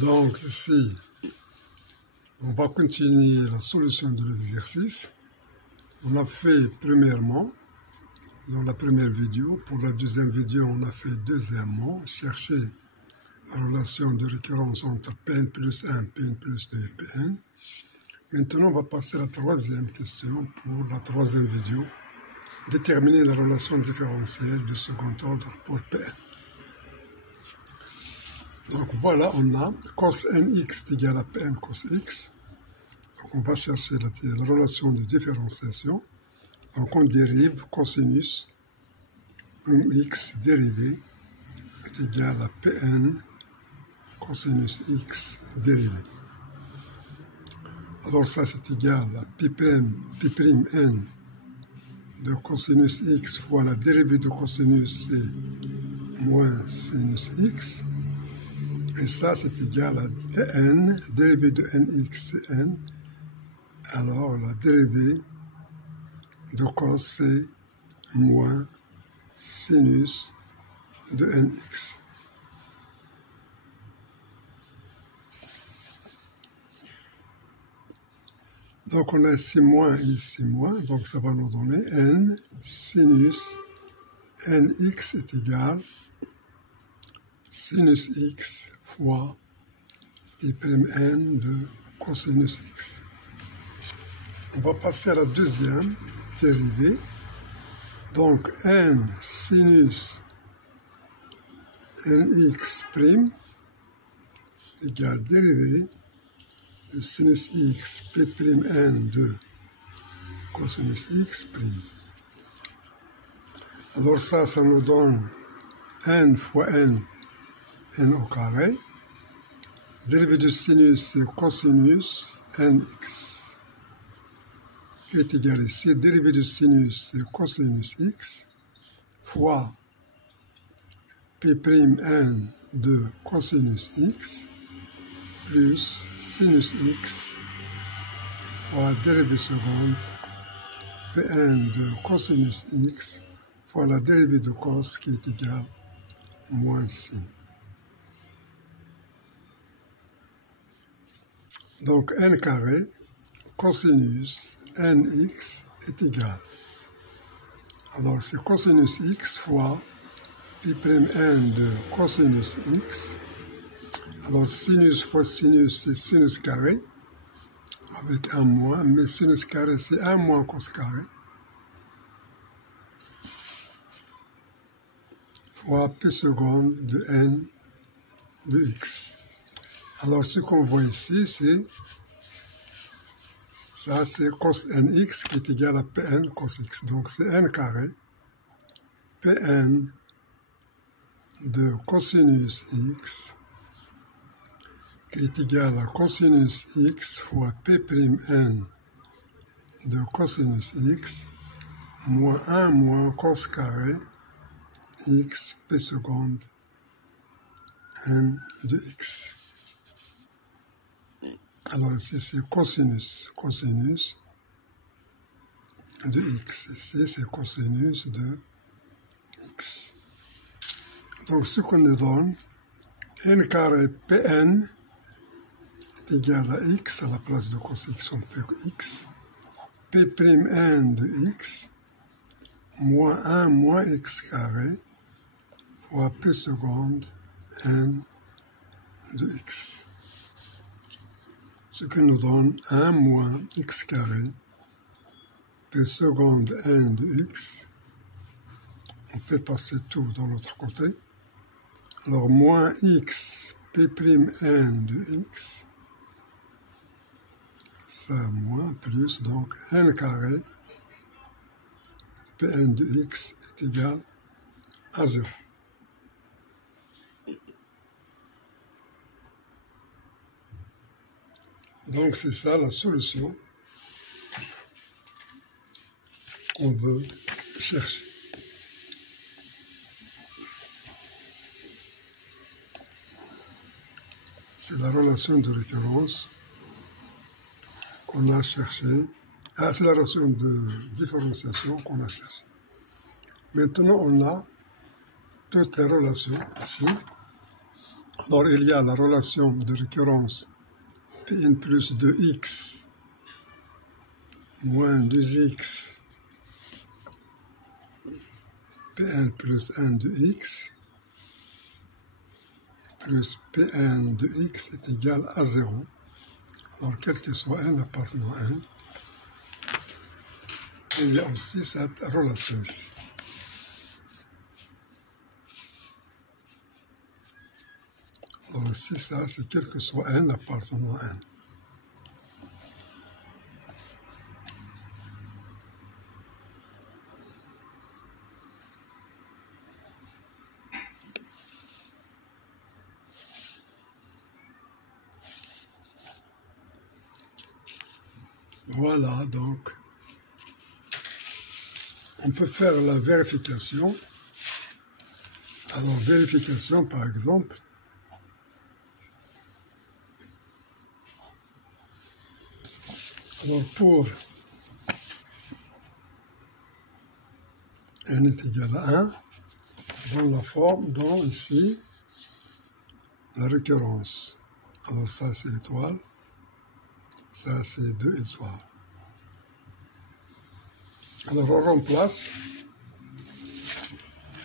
Donc ici, on va continuer la solution de l'exercice. On a fait premièrement, dans la première vidéo, pour la deuxième vidéo, on a fait deuxièmement, chercher la relation de récurrence entre Pn plus 1, Pn plus 2 et Pn. Maintenant, on va passer à la troisième question pour la troisième vidéo. Déterminer la relation différentielle du second ordre pour Pn. Donc voilà, on a cos nx est égal à Pn cos x. Donc on va chercher la relation de différenciation. Donc on dérive cosinus x dérivé est égal à Pn cosinus x dérivé. Alors ça c'est égal à P'N de cosinus x fois la dérivée de cosinus c'est moins sinus x. Et ça c'est égal à dn, dérivée de nx c'est n. Alors la dérivée de cos c'est moins sinus de nx. Donc on a ici moins et ici moins, donc ça va nous donner n sinus nx est égal sinus x fois P'N de cosinus x. On va passer à la deuxième dérivée. Donc n sinus nx' égale dérivée de sinus x P'N de cosinus x'. Alors ça nous donne n fois n au carré. Dérivée de sinus, c'est cosinus nx, qui est égal ici. Dérivée de sinus, c'est cosinus x, fois P'N de cosinus x, plus sinus x, fois dérivée seconde, Pn de cosinus x, fois la dérivée de cos, qui est égale moins sin. Donc n carré cosinus nx est égal. Alors c'est cosinus x fois P'N de cosinus x. Alors sinus fois sinus c'est sinus carré avec un moins, mais sinus carré c'est 1 moins cos carré fois P seconde de n de x. Alors ce qu'on voit ici c'est ça, c'est cos nx qui est égal à Pn cos x. Donc c'est n carré Pn de cosinus x qui est égal à cosinus x fois P'N de cosinus x moins 1 moins cos carré x P seconde n de x. Alors ici c'est cosinus de x. Ici c'est cosinus de x. Donc ce qu'on nous donne, n carré Pn est égal à x, à la place de cos x on fait x, P'N de x, moins 1 moins x carré, fois P seconde n de x. Ce qui nous donne 1 moins x carré, P seconde n de x. On fait passer tout de l'autre côté. Alors moins x P'N de x, ça moins plus, donc n carré Pn de x est égal à 0. Donc c'est ça la solution qu'on veut chercher. C'est la relation de récurrence qu'on a cherchée. Ah, c'est la relation de différenciation qu'on a cherchée. Maintenant, on a toutes les relations ici. Alors, il y a la relation de récurrence Pn plus 2x moins 2x Pn plus 1 de x plus Pn de x est égal à 0. Alors, quel que soit n appartenant à n, il y a aussi cette relation ici. Alors ici, ça, c'est quel que soit n appartenant à n. Voilà, donc, on peut faire la vérification. Alors, vérification, par exemple, alors pour n est égal à 1, dans la forme, dans ici, la récurrence. Alors ça, c'est étoile. Ça, c'est 2 étoiles. Alors, on remplace.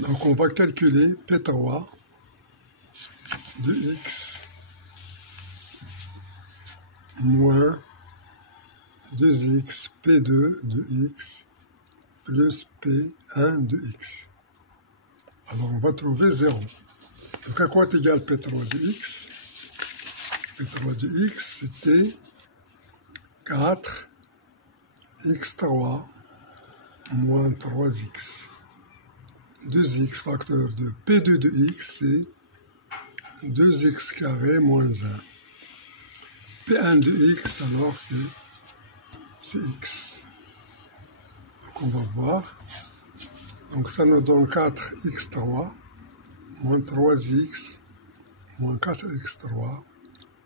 Donc, on va calculer P3 de x moins 2x P2 de x plus P1 de x. Alors, on va trouver 0. Donc, à quoi est égal P3 de x? P3 de x, c'était 4 x3 moins 3x. 2x facteur de P2 de x, c'est 2x carré moins 1. P1 de x, alors c'est x. Donc on va voir. Donc ça nous donne 4x3 moins 3x moins 4x3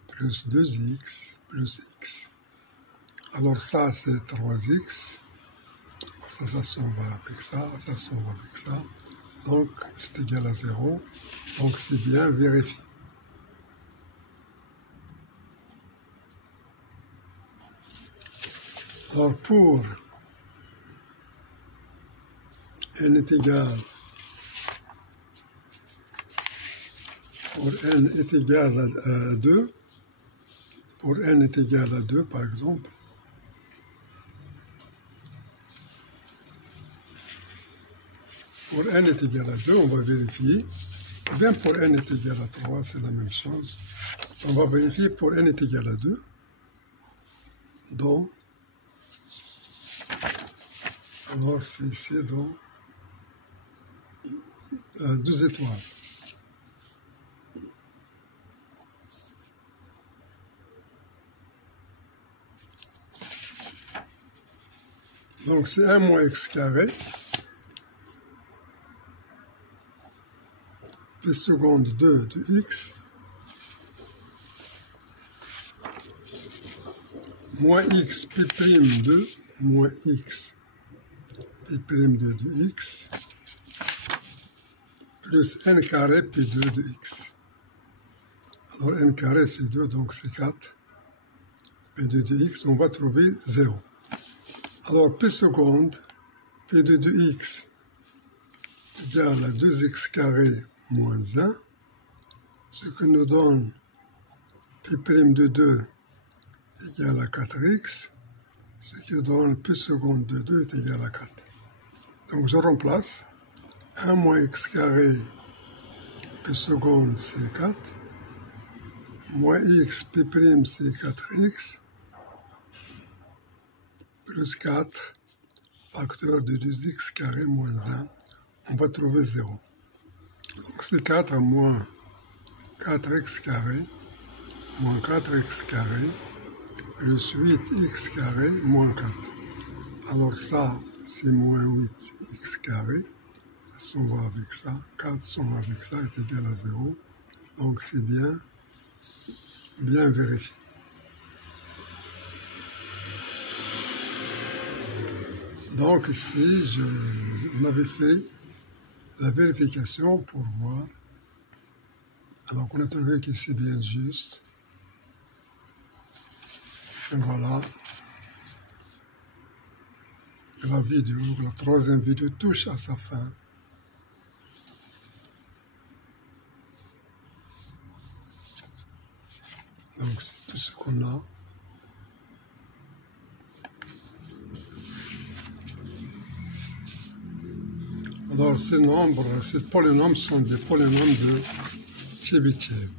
plus 2x plus x. Alors ça, c'est 3x. Ça s'en va avec ça, ça s'en va avec ça. Donc, c'est égal à 0. Donc, c'est bien vérifié. Alors, pour n est égal, à 2, pour n est égal à 2, par exemple, pour n est égal à 2, on va vérifier. Ou bien pour n est égal à 3, c'est la même chose. On va vérifier pour n est égal à 2. Donc, alors c'est ici donc 2 étoiles. Donc c'est 1 moins x carré. P seconde 2 de x moins x p' 2 moins x p' 2 de x plus n carré p2 de x. Alors n carré c'est 2, donc c'est 4. p2 de x, on va trouver 0. Alors p seconde p2 de x égale à 2x carré moins 1, ce que nous donne p' de 2 égale à 4x, ce qui donne p seconde de 2 est égal à 4. Donc je remplace 1 moins x carré p seconde c'est 4, moins x p' c'est 4x, plus 4 facteur de 2x carré moins 1, on va trouver 0. Donc c'est 4 moins 4x carré moins 4x carré plus 8x carré moins 4. Alors ça, c'est moins 8x carré. Ça s'en va avec ça. 4 s'en va avec ça est égal à 0. Donc c'est bien vérifié. Donc ici, on avait fait la vérification pour voir Donc on a trouvé que c'est bien juste. Et voilà. La vidéo, la troisième vidéo touche à sa fin. Donc c'est tout ce qu'on a. Alors ces nombres, ces polynômes sont des polynômes de Chebyshev.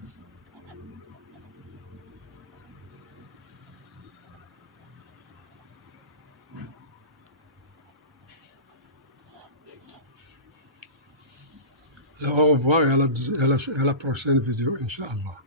Au revoir et à la prochaine vidéo, Inch'Allah.